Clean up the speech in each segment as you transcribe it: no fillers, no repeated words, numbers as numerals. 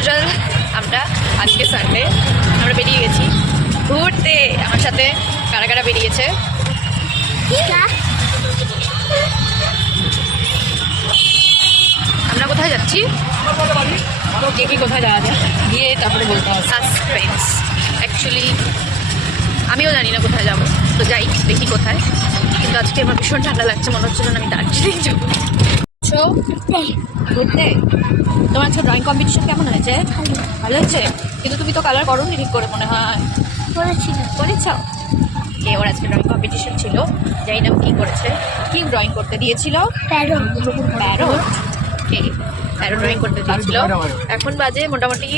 Usual আমরা আজকে Sunday আমরা বেরিয়ে গেছি ঘুরতে। আমার সাথে কারা কারা বেরিয়েছে? আমরা কোথায় যাচ্ছি, কে কি কোথায় যাওয়া যায় গিয়ে তারপরে বলতে হবে। সাসপেন্স। অ্যাকচুয়ালি আমিও জানি না কোথায় যাবো, তো যাই দেখি কোথায়। কিন্তু আজকে আমার ভীষণ ঠান্ডা লাগছে, মনে হচ্ছে যেন আমি দার্জিলিং যাবো। ঘুরতে তোমার আজকে ড্রয়িং কম্পিটিশন কেমন হয়েছে? ভালো হয়েছে, কিন্তু তুমি তো কালার করোনি ঠিক করে মনে হয়। করেছ? ওর আজকে ড্রয়িং কম্পিটিশন ছিল, জানি না কি করেছে। কি ড্রয়িং করতে দিয়েছিল? প্যারট ড্রয়িং করতে দিয়েছিল। এখন বাজে মোটামুটি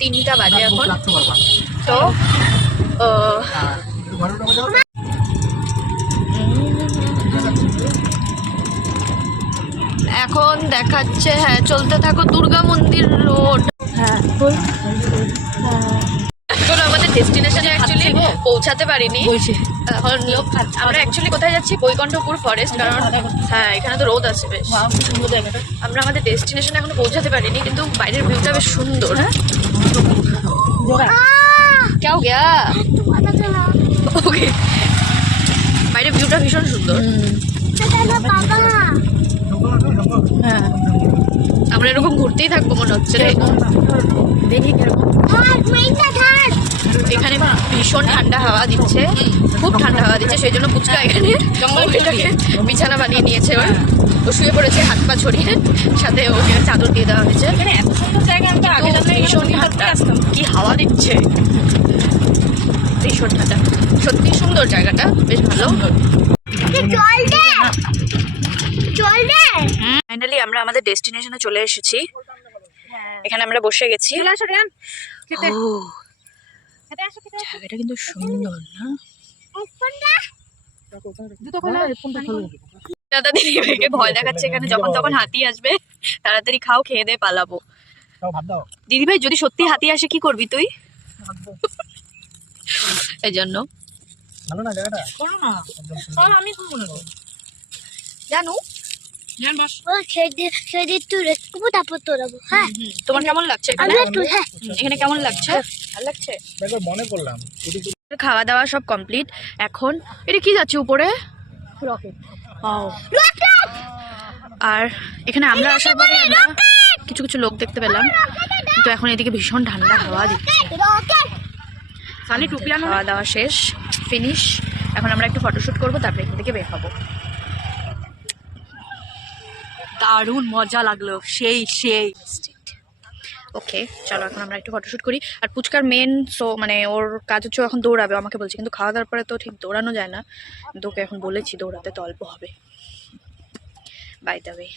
3টা বাজে এখন। তো এখন দেখাচ্ছে, হ্যাঁ চলতে থাকো দুর্গা মন্দির রোড। হ্যাঁ এখন আমাদের ডেস্টিনেশনে অ্যাকচুয়ালি পৌঁছাতে পারিনি। এখন আমরা অ্যাকচুয়ালি কোথায় যাচ্ছি? বৈকুণ্ঠপুর ফরেস্ট, কারণ হ্যাঁ এখানে তো রোদ আছে বেশ। আমরা আমাদের ডেস্টিনেশনে এখনো পৌঁছাতে পারিনি, কিন্তু বাইরের ভিউটা বেশ সুন্দর। হ্যাঁ क्या हो गया? ওকে, বাইরের ভিউটা ভীষণ সুন্দর। হ্যাঁ আমরা এরকম ঘুরতেই থাকবো মনে হচ্ছে রে। দেখি এখানে ভীষণ ঠান্ডা হাওয়া দিচ্ছে, খুব ঠান্ডা হাওয়া দিচ্ছে, সেই জন্য পুচকা এখানে এটাকে বিছানা বানিয়ে নিয়েছে। ও শুয়ে পড়েছে হাত পা ছড়িয়ে, সাথে ওকে চাদর দিয়ে দেওয়া হয়েছে। ভীষণ ঠান্ডা, কি হাওয়া দিচ্ছে, ভীষণ ঠান্ডা। সত্যি সুন্দর জায়গাটা, বেশ ভালো। ফাইনালি আমরা আমাদের ডেস্টিনেশনে চলে এসেছি। এখানে আমরা বসে গেছি। জায়গাটা কিন্তু সুন্দর না? দাদা দিদি ভাইকে ভয় দেখাচ্ছে এখানে, যখন তখন হাতি আসবে, তাড়াতাড়ি খাও, খেয়ে দিয়ে পালাবো। দিদি ভাই যদি সত্যি হাতি আসে কি করবি তুই? এই জন্য জানো তোমার কেমন লাগছে এখানে? এখানে কেমন লাগছে? ভালো লাগছে। খাওয়া দাওয়া সব কমপ্লিট। এখন এটা কি যাচ্ছে উপরে? আর এখানে আমরা আসার পরে আমরা কিছু কিছু লোক দেখতে পেলাম, কিন্তু এখন এদিকে ভীষণ ঠান্ডা হাওয়া দিচ্ছে। খাওয়া দাওয়া শেষ, ফিনিশ। এখন আমরা একটু ফটোশুট করবো, তারপরে এখান থেকে বের হবো। দারুণ মজা লাগলো, সেই সেই। ওকে চলো এখন আমরা একটু ফটোশুট করি। আর পুচকার মেন মানে ওর কাজ হচ্ছে এখন দৌড়াবে, আমাকে বলছে, কিন্তু খাওয়া দাওয়ার পরে তো ঠিক দৌড়ানো যায় না, কিন্তু ওকে এখন বলেছি দৌড়াতে তো অল্প হবে। By the way